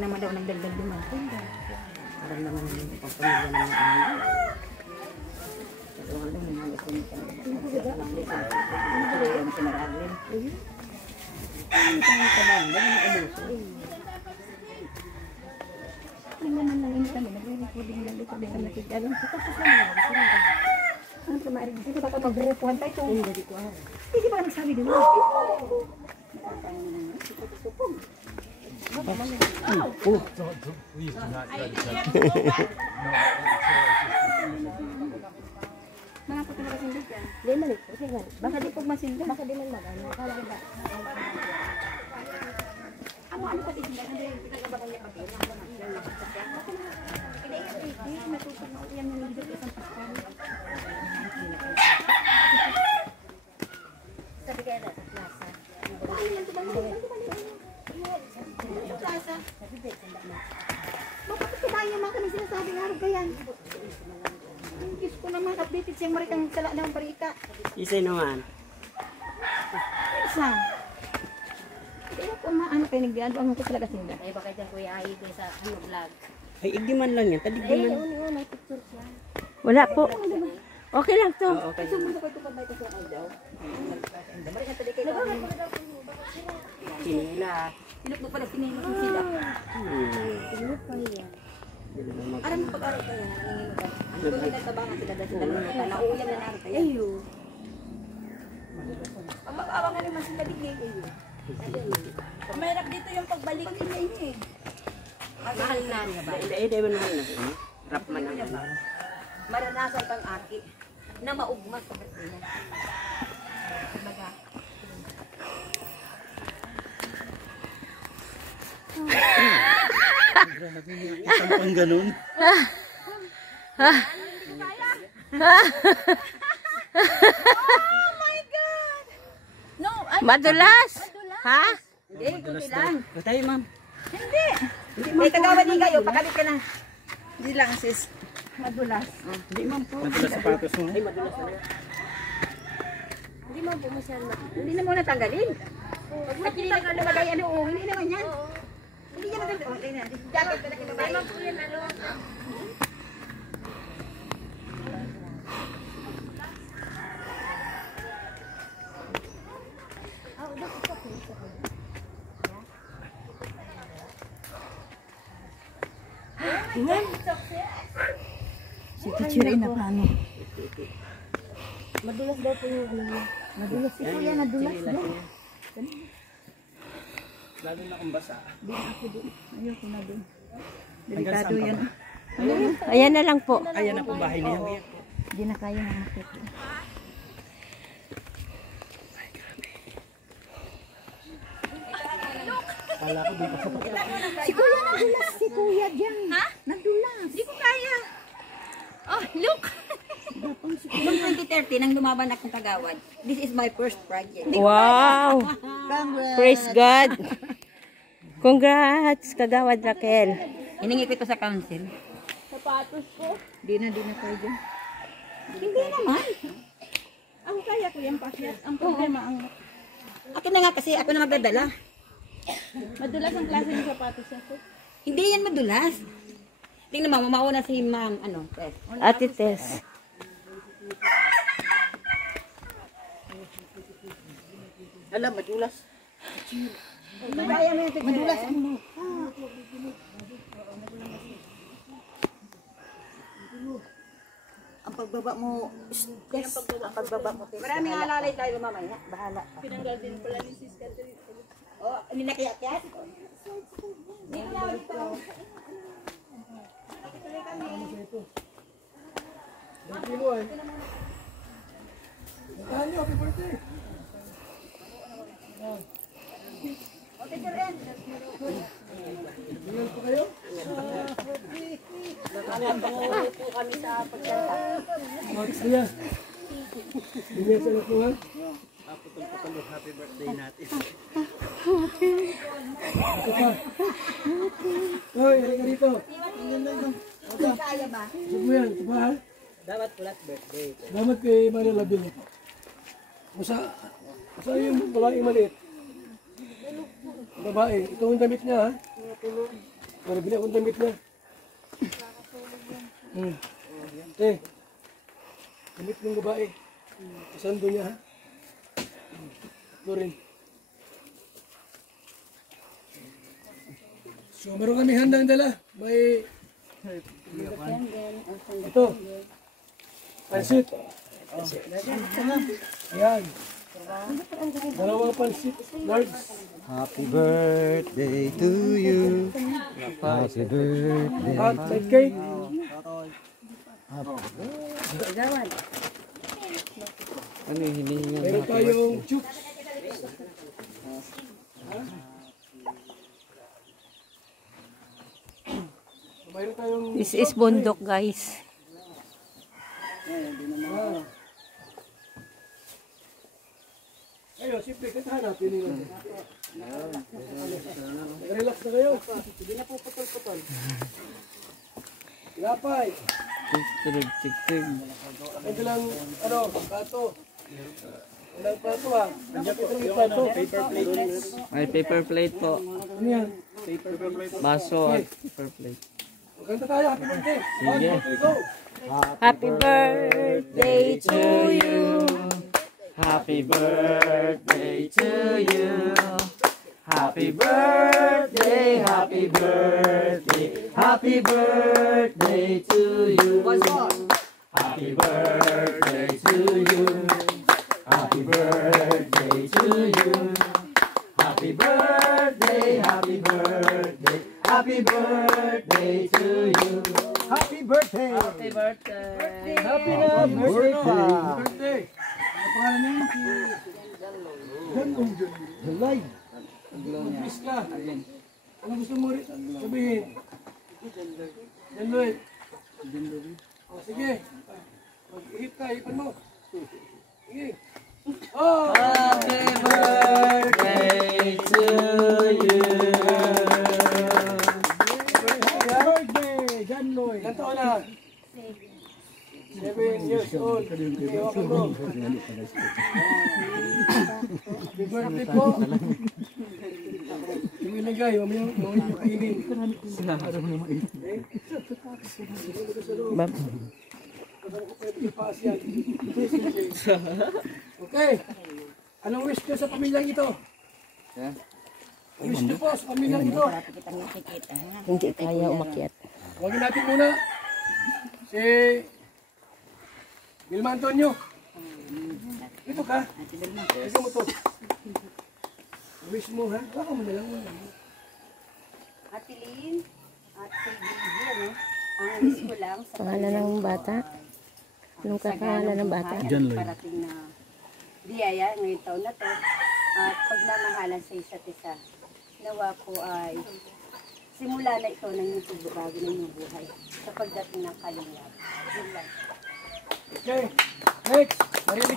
Naman daw nagdagdag din man. Alam naman yung pagpamilya ng mga anak. Katuwa lang yung mga ito. Ang sinaragin. Ang tabang, ganyan ang abuso. Hindi naman lang yung kami. Nagre-recording lang dito. Hindi kami nakikyalang. Tapos lang mga sila. Ano sa maaring dito? Baka mag-grupuhan tayo ito. Hindi ba nagsabi din mo? Nakakain na naman. Supong. Please do not try to touch it. Mga puto makasindig yan. Hindi mali. Baka di pag masindig. Baka di man mag-ano. Kala ko ba? Ano pa din ba? Hindi pinagabakan niya papel. Hindi matutog na yan yung dito isang paspan. Sabi kaya na sa plaza. Bakit yan ito ba? Plaza. Bakit kaya mga kami sinasabing araw ka yan? Ang Diyos ko naman, updated siyang marikang sala ng parika. Isa naman. Isa. Kaya kung maano kayo nagdiyan, ang ko talaga sinda. Ay, baka dyan kuya ay ito sa ano, vlog. Ay, igdiman lang yan. Tadigdiman. Ay, may picture siya. Wala po. Okay lang to. Okay. Sumunod ko ito pag may kasi ang daw. Marikang tali kayo. Sinila. Sinok mo pala sinila ng sila. Tingnan pa yan. Aram mo pag-aral ka yan, nangingin mo ba? Kung tinatabangan sila dahil sila naman, nauuyan na narin tayo. Ayo. Ang mag-awa nga naman sila digay kayo. Mahirap dito yung pagbalik nila ini eh. Mahal na niya ba? Hindi man naman na. Rap man naman. Maranasan kang aki na maugmas sa Pilipinas. Baga. Grabe niya. Isang pang ganun. Madulas. Ha? Hindi, kunti lang. Tayo, ma'am. Hindi. May kagawa din kayo, pakabit ka na. Hindi lang sis. Madulas. Hindi, ma'am po. Madulas sapatos mo. Ay, madulas na. Hindi mo pumasyan na. Hindi na muna tanggalin. Pag nakita ka lumagay ano, hindi naman yan. Hindi niya maganda. Okay na. Jacket pa na kibabay. Ay, po yan, ano? Si teacher na paano? Madulas daw po yung ano niya. Madulas si kuya, nadulas daw. Lalo na kung basa. Di na ako doon. Ayoko na doon. Delikado yan. Ayan na lang po. Ayan na po bahay niya. Hindi na kaya mamakit. Kala ko dito sa Si kuya nadulas. Si kuya dyan. Ha? Nadulas. Hindi ko kaya. Oh, look! Noong 2030, nang lumaban akong kagawad, this is my first project. Wow. Praise God. Congrats, Kagawad Raquel. Hiningi ko ito sa council. Sapatos ko. Di na kayo dyan. Hindi naman. Ang kaya ko yung pasyat. Ang problema, ang Akin na nga kasi ako na magdadala. madulas ang klase ng sapatos ako. Hindi yan madulas. Tingnan mo, mauna si ma'am, ano, Tess. Ate Tess. Alam, madulas. Madulas ano? Ang pagbaba mo, Tess, ang pagbaba mo, Tess. Maraming alalay tayo mamaya. Bahala. Pinanggal din pala ni Sis Catherine. Oh, hindi na kaya-kaya? Dito na, dito. Ayan. Bigyan sa lakuhan. Putol-putol yung happy birthday natin. Hoy, halika dito. Kaya ba? Sige mo yan, tumahan. Dapat pulat birthday. Salamat kay Maria Labing. Masa yung babaeng maliit. Babae, ito ang damit niya ha. Para bili akong damit na. Damit ng babae. Kasando niya ha. Ito rin. So meron kami handang dala. May ito. Pansit. Ayan. Dalawang pansit. Large. Happy birthday to you. Happy birthday. Hot like cake. Ano yung hinihinga? Meron tayong chooks. Meron tayong This is bundok, guys. Ayun, simple, kantahan natin yun. Relax na kayo. Hindi na po putol-putol. Tinapay. Tig-tig. Ito lang, pato. Walang pato ha. Nandiyan po yung pato. Paper plate. May paper plate po. Ano yan? Baso at paper plate. Kanta tayo, happy birthday. Sige. 1, 2, 3, go. Happy birthday to you. Happy birthday to you. Happy birthday, happy birthday, happy birthday to you. Happy birthday to you. Happy birthday to you. Happy birthday, happy birthday, happy birthday to you. Happy birthday. Happy birthday. Happy birthday. Ang pangalan niya? July. Mag-miss ka. Ano gusto mo rin sabihin? Jan Lloyd. O, sige. Mag-ihip ka, hipan mo. Sige. Oh! Happy birthday to you. Birthday, Jan Lloyd. Ilan taon na? 7 years old. Iwakan mo. Happy birthday po. Yung ilagay, mamaya yung kainin. Okay. Anong wish nyo sa pamilyang ito? Wish nyo po sa pamilyang ito. Hindi kaya umakyat. Huwagin natin muna si Vilma Antonio. Ito ka. Ito mo to. Wish mo ha? Baka mo na lang mo. Ate Lynn, Ate Gigi, ano? Ang wish ko lang sa Pangalan ng bata. Anong kapangalan ng bata? parating na biyaya ngayong taon na to at pagmamahalan sa isa't isa. Nawa ko ay simula na ito ng yung pagbabago ng iyong buhay sa pagdating ng kalingap. Yun lang. Okay. Next. Marinig.